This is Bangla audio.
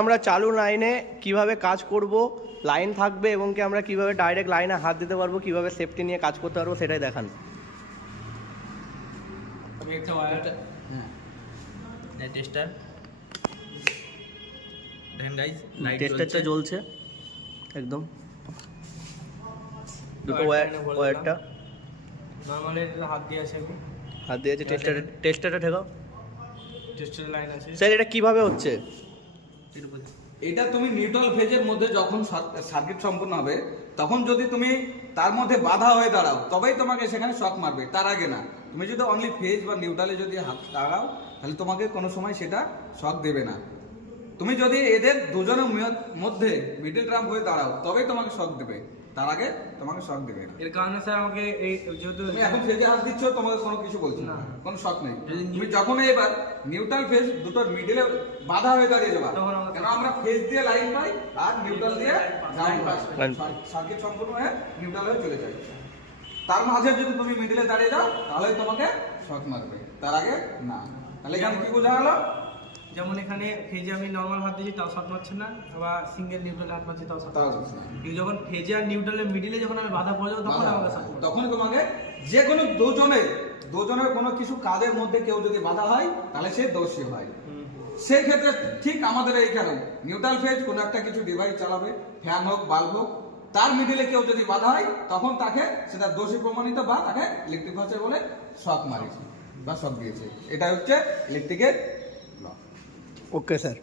আমরা চালু লাইনে কিভাবে কাজ করব, লাইন থাকবে এবং কি আমরা কিভাবে ডাইরেক্ট লাইনে হাত দিতে পারবো, কিভাবে সেফটি নিয়ে কাজ করতে পারবো সেটাই দেখান। আমি একটা ওয়্যার টেস্টার দেখেন গাইস, লাইট টেস্টারটা জ্বলছে একদম। দুটো ওয়্যারটা নরমালি হাত দিয়ে আছে, আমি হাত দিয়েছে। টেস্টারটা ঠেকাও। টেস্টার লাইন আছে স্যার এটা কিভাবে হচ্ছে? এটা তুমি নিউট্রাল ফেজের মধ্যে যখন সার্কিট সম্পূর্ণ হবে তখন যদি তুমি তার মধ্যে বাধা হয়ে দাঁড়াও তবেই তোমাকে সেখানে শক মারবে, তার আগে না। তুমি যদি অনলি ফেজ বা নিউট্রালে যদি হাত দাঁড়াও তাহলে তোমাকে কোনো সময় সেটা শক দেবে না। তুমি যদি এদের দুজনের মধ্যে মিডল টার্ম হয়ে দাঁড়াও তবেই তোমাকে শক দেবে, তার আগে তোমাকে শক দেবে না। এর কারণে স্যার আমাকে এই যেহেতু তুমি এখন ফেজে হাত দিচ্ছ তোমাকে কোনো কিছু বলছো না, কোনো শক নেই। তুমি যখন এবার নিউট্রাল ফেজ দুটোর মিডলে বাধা হয়ে দাঁড়িয়ে যাবা, কেন আমরা ফেজ দিয়ে লাইন পাই আর নিউট্রাল দিয়ে লাইন পাই, সার্কিট সম্পূর্ণ হয়ে নিউট্রাল হয়ে চলে যায়। তার মাঝে যদি তুমি মিডলে দাঁড়িয়ে যাও তাহলে তোমাকে শক মারবে, তার আগে না। তাহলে এখানে কি বোঝা গেল? যেমন এখানে ফেজে আমি নরমাল হাত দিয়েছি তাও শট মারছে না, বা সিঙ্গেল নিউট্রালে হাত মারছি তাও শট মারছে না। কিন্তু যখন ফেজে আর নিউট্রালের মিডিলে যখন আমি বাধা পড়ে যাবো তখন আমাকে শট মারবে। তখন তোমাকে যে কোনো দুজনের কোনো কিছু কাজের মধ্যে কেউ যদি বাধা হয় তাহলে সে দোষী হয়। সেই ক্ষেত্রে ঠিক আমাদের এইখানে নিউট্রাল ফেজ কোনো একটা কিছু ডিভাইস চালাবে, ফ্যান হোক বাল্ব হোক, তার মিডিলে কেউ যদি বাধা হয় তখন তাকে সেটা দোষী প্রমাণিত বা তাকে ইলেকট্রিক ফাঁসে বলে শক মারিয়েছে বা শক দিয়েছে। এটা হচ্ছে ইলেকট্রিকের ল। Okay sir.